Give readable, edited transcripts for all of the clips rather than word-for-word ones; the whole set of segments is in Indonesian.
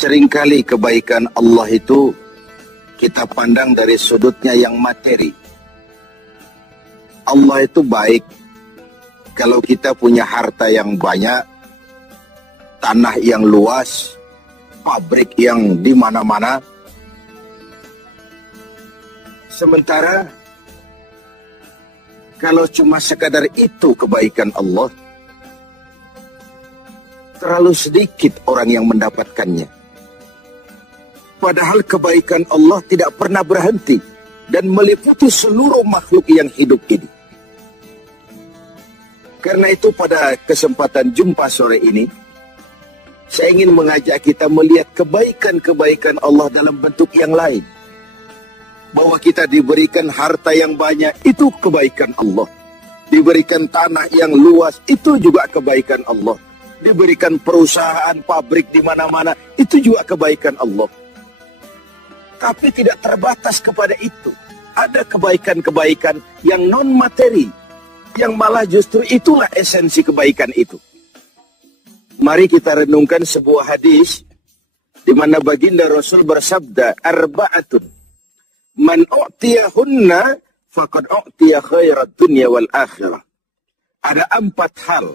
Seringkali kebaikan Allah itu kita pandang dari sudutnya yang materi. Allah itu baik kalau kita punya harta yang banyak, tanah yang luas, pabrik yang di mana-mana. Sementara kalau cuma sekadar itu kebaikan Allah, terlalu sedikit orang yang mendapatkannya. Padahal kebaikan Allah tidak pernah berhenti dan meliputi seluruh makhluk yang hidup ini. Karena itu pada kesempatan jumpa sore ini, saya ingin mengajak kita melihat kebaikan-kebaikan Allah dalam bentuk yang lain. Bahwa kita diberikan harta yang banyak, itu kebaikan Allah. Diberikan tanah yang luas, itu juga kebaikan Allah. Diberikan perusahaan, pabrik di mana-mana, itu juga kebaikan Allah. Tapi tidak terbatas kepada itu. Ada kebaikan-kebaikan yang non-materi, yang malah justru itulah esensi kebaikan itu. Mari kita renungkan sebuah hadis di mana baginda Rasul bersabda, arba'atun man u'tiyahunna faqad u'tiya khairat dunya wal akhirah. Ada 4 hal.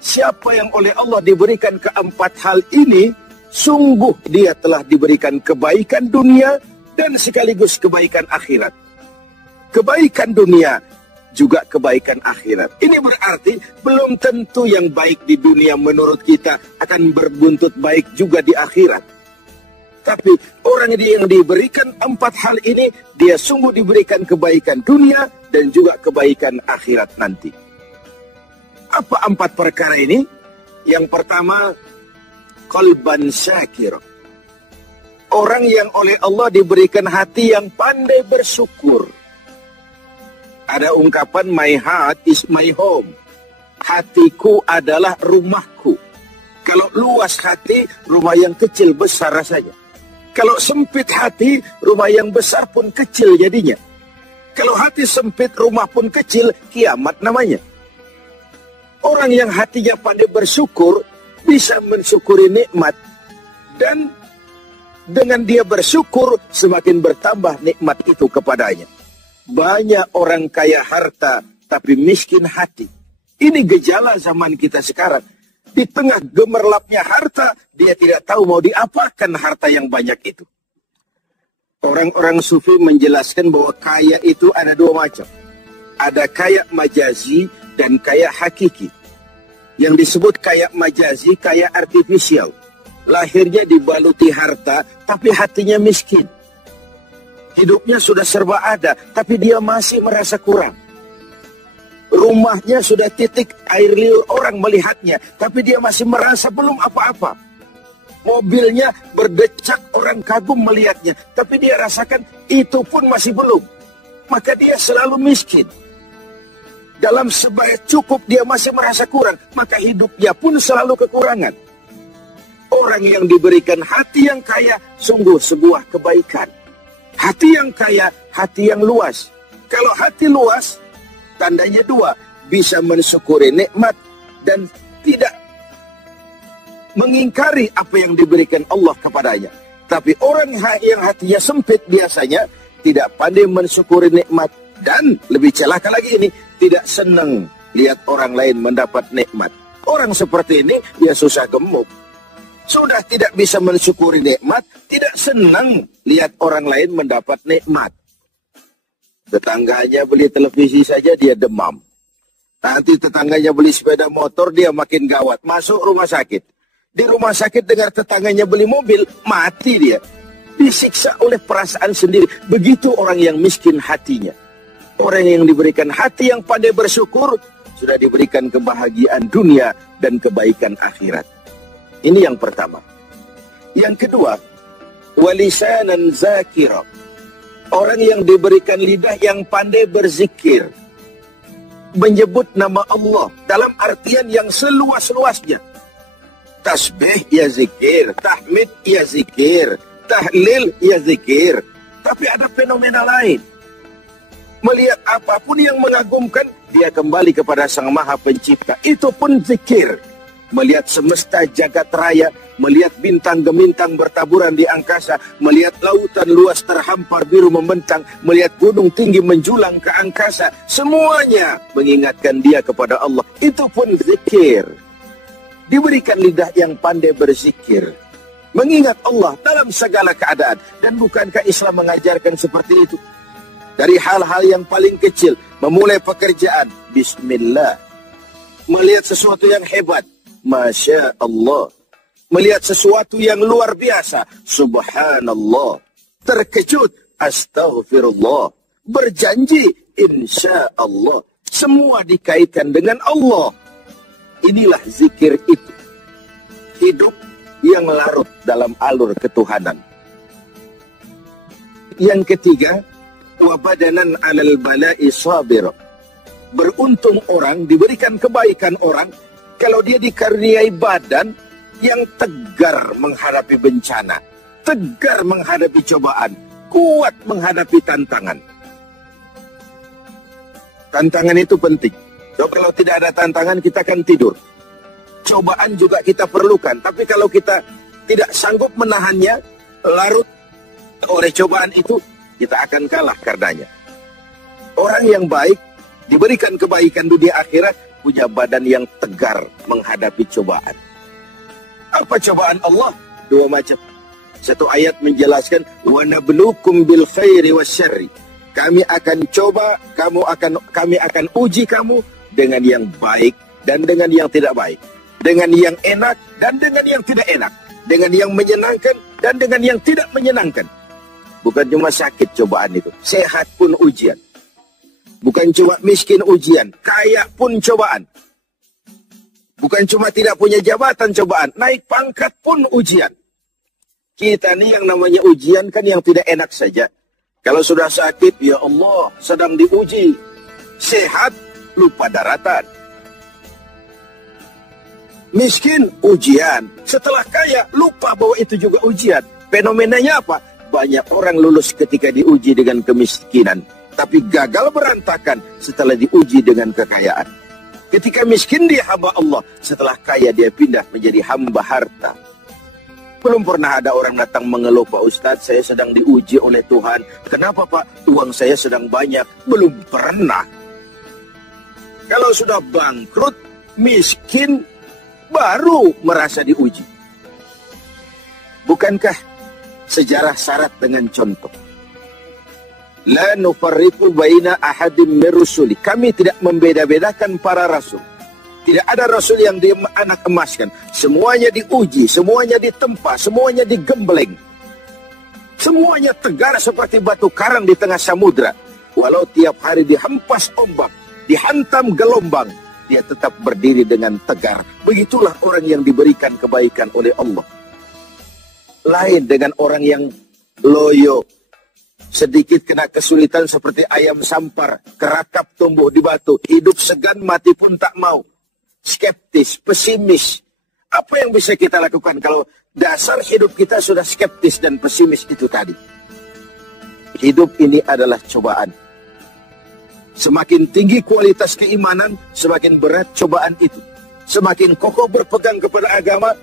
Siapa yang oleh Allah diberikan keempat hal ini, sungguh dia telah diberikan kebaikan dunia dan sekaligus kebaikan akhirat. Kebaikan dunia juga kebaikan akhirat. Ini berarti belum tentu yang baik di dunia menurut kita akan berbuntut baik juga di akhirat. Tapi orang yang diberikan 4 hal ini, dia sungguh diberikan kebaikan dunia dan juga kebaikan akhirat nanti. Apa 4 perkara ini? Yang pertama, qalban syakir. Orang yang oleh Allah diberikan hati yang pandai bersyukur. Ada ungkapan, my heart is my home. Hatiku adalah rumahku. Kalau luas hati, rumah yang kecil besar rasanya. Kalau sempit hati, rumah yang besar pun kecil jadinya. Kalau hati sempit, rumah pun kecil, kiamat namanya. Orang yang hatinya pandai bersyukur, bisa mensyukuri nikmat. Dan dengan dia bersyukur, semakin bertambah nikmat itu kepadanya. Banyak orang kaya harta, tapi miskin hati. Ini gejala zaman kita sekarang. Di tengah gemerlapnya harta, dia tidak tahu mau diapakan harta yang banyak itu. Orang-orang sufi menjelaskan bahwa kaya itu ada 2 macam. Ada kaya majazi dan kaya hakiki. Yang disebut kaya majazi, kaya artifisial. Lahirnya dibaluti harta, tapi hatinya miskin. Hidupnya sudah serba ada, tapi dia masih merasa kurang. Rumahnya sudah titik air liur orang melihatnya, tapi dia masih merasa belum apa-apa. Mobilnya berdecak orang kagum melihatnya, tapi dia rasakan itu pun masih belum. Maka dia selalu miskin. Dalam sebaik cukup dia masih merasa kurang, maka hidupnya pun selalu kekurangan. Orang yang diberikan hati yang kaya, sungguh sebuah kebaikan. Hati yang kaya, hati yang luas. Kalau hati luas, tandanya 2, bisa mensyukuri nikmat dan tidak mengingkari apa yang diberikan Allah kepadanya. Tapi orang yang hatinya sempit biasanya tidak pandai mensyukuri nikmat. Dan lebih celaka lagi ini, tidak senang lihat orang lain mendapat nikmat. Orang seperti ini, dia susah gemuk. Sudah tidak bisa mensyukuri nikmat, tidak senang lihat orang lain mendapat nikmat. Tetangganya beli televisi saja dia demam. Nanti tetangganya beli sepeda motor, dia makin gawat. Masuk rumah sakit. Di rumah sakit dengar tetangganya beli mobil, mati dia. Disiksa oleh perasaan sendiri. Begitu orang yang miskin hatinya. Orang yang diberikan hati yang pandai bersyukur, sudah diberikan kebahagiaan dunia dan kebaikan akhirat. Ini yang pertama. Yang kedua, walisanan zakira. Orang yang diberikan lidah yang pandai berzikir. Menyebut nama Allah dalam artian yang seluas-luasnya. Tasbih ya zikir, tahmid ya zikir, tahlil ya zikir. Tapi ada fenomena lain. Melihat apapun yang mengagumkan, dia kembali kepada Sang Maha Pencipta. Itu pun zikir. melihat semesta jagat raya, melihat bintang gemintang bertaburan di angkasa, melihat lautan luas terhampar biru membentang, melihat gunung tinggi menjulang ke angkasa, semuanya mengingatkan dia kepada Allah. Itu pun zikir. Diberikan lidah yang pandai berzikir, mengingat Allah dalam segala keadaan. Dan bukankah Islam mengajarkan seperti itu? Dari hal-hal yang paling kecil, memulai pekerjaan, bismillah. Melihat sesuatu yang hebat, Masya Allah. Melihat sesuatu yang luar biasa, Subhanallah. Terkejut, Astaghfirullah. Berjanji, Insya Allah. Semua dikaitkan dengan Allah. Inilah zikir itu. Hidup yang larut dalam alur ketuhanan. Yang ketiga, wabadanan alal bala'i sabir. Beruntung orang, diberikan kebaikan orang, kalau dia dikaruniai badan yang tegar menghadapi bencana, tegar menghadapi cobaan, kuat menghadapi tantangan. Tantangan itu penting. So, kalau tidak ada tantangan, kita akan tidur. Cobaan juga kita perlukan, tapi kalau kita tidak sanggup menahannya, larut oleh cobaan itu, kita akan kalah karenanya. Orang yang baik, diberikan kebaikan dunia akhirat, punya badan yang tegar menghadapi cobaan. Apa cobaan Allah? Dua macam. Satu ayat menjelaskan, wa nabluukum bil khairi wasyarri. Kami akan coba, kami akan uji kamu dengan yang baik dan dengan yang tidak baik, dengan yang enak dan dengan yang tidak enak, dengan yang menyenangkan dan dengan yang tidak menyenangkan. Bukan cuma sakit cobaan itu, sehat pun ujian. Bukan cuma miskin ujian, kaya pun cobaan. Bukan cuma tidak punya jabatan cobaan, naik pangkat pun ujian. Kita nih yang namanya ujian kan yang tidak enak saja. Kalau sudah sakit, ya Allah, sedang diuji. Sehat, lupa daratan. Miskin, ujian. Setelah kaya, lupa bahwa itu juga ujian. Fenomenanya apa? Banyak orang lulus ketika diuji dengan kemiskinan, tapi gagal berantakan setelah diuji dengan kekayaan. Ketika miskin dia hamba Allah, setelah kaya dia pindah menjadi hamba harta. Belum pernah ada orang datang mengeluh, Pak Ustadz, saya sedang diuji oleh Tuhan. Kenapa Pak? Uang saya sedang banyak. Belum pernah. Kalau sudah bangkrut, miskin, baru merasa diuji. Bukankah sejarah syarat dengan contoh? La nufarriqu baina ahadim min rusuli. Kami tidak membeda-bedakan para rasul. Tidak ada rasul yang dianak emaskan. Semuanya diuji, semuanya ditempa, semuanya digembleng. Semuanya tegar seperti batu karang di tengah samudra. Walau tiap hari dihempas ombak, dihantam gelombang, dia tetap berdiri dengan tegar. Begitulah orang yang diberikan kebaikan oleh Allah. Lain dengan orang yang loyo, sedikit kena kesulitan seperti ayam sampar, kerakap tumbuh di batu, hidup segan mati pun tak mau, skeptis, pesimis. Apa yang bisa kita lakukan kalau dasar hidup kita sudah skeptis dan pesimis itu tadi? Hidup ini adalah cobaan. Semakin tinggi kualitas keimanan, semakin berat cobaan itu. Semakin kokoh berpegang kepada agama,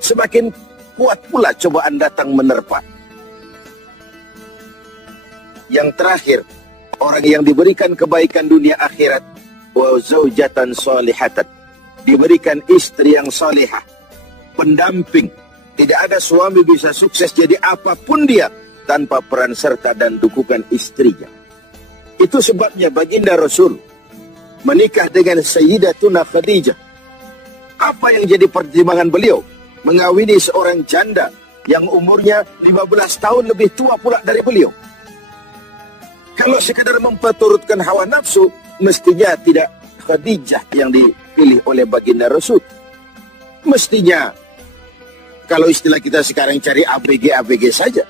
semakin kuat pula cobaan datang menerpa. Yang terakhir, orang yang diberikan kebaikan dunia akhirat, wa zaujatan salihatan, diberikan istri yang salihah, pendamping. Tidak ada suami bisa sukses jadi apapun dia tanpa peran serta dan dukungan istrinya. Itu sebabnya baginda Rasul menikah dengan Sayyidatuna Khadijah. Apa yang jadi pertimbangan beliau? Mengawini seorang janda yang umurnya 15 tahun lebih tua pula dari beliau. Kalau sekedar memperturutkan hawa nafsu, mestinya tidak Khadijah yang dipilih oleh baginda Rasul. Mestinya, kalau istilah kita sekarang cari ABG saja.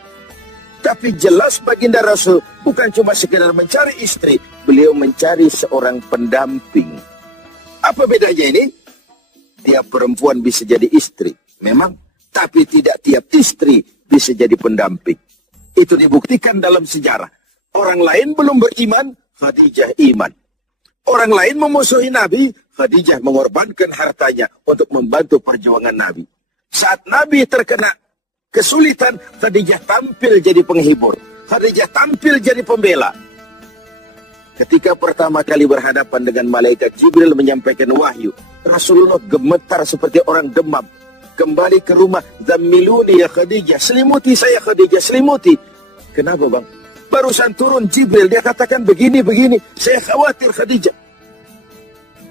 Tapi jelas baginda Rasul bukan cuma sekedar mencari istri, beliau mencari seorang pendamping. Apa bedanya ini? Tiap perempuan bisa jadi istri, memang, tapi tidak tiap istri bisa jadi pendamping. Itu dibuktikan dalam sejarah. Orang lain belum beriman, Khadijah iman. Orang lain memusuhi Nabi, Khadijah mengorbankan hartanya untuk membantu perjuangan Nabi. Saat Nabi terkena kesulitan, Khadijah tampil jadi penghibur. Khadijah tampil jadi pembela. Ketika pertama kali berhadapan dengan malaikat Jibril menyampaikan wahyu, Rasulullah gemetar seperti orang demam. Kembali ke rumah, zammiluni ya Khadijah, selimuti saya Khadijah, selimuti. Kenapa bang? Barusan turun Jibril, dia katakan begini-begini, saya khawatir Khadijah.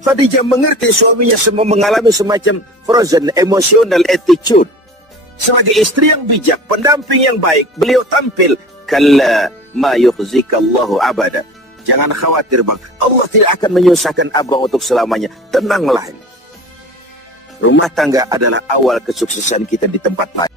Khadijah mengerti suaminya semua mengalami semacam frozen emotional attitude. Sebagai istri yang bijak, pendamping yang baik, beliau tampil, kalla ma yukhzikallahu abada. Jangan khawatir bang, Allah tidak akan menyusahkan abang untuk selamanya. Tenanglah. Rumah tangga adalah awal kesuksesan kita di tempat lain.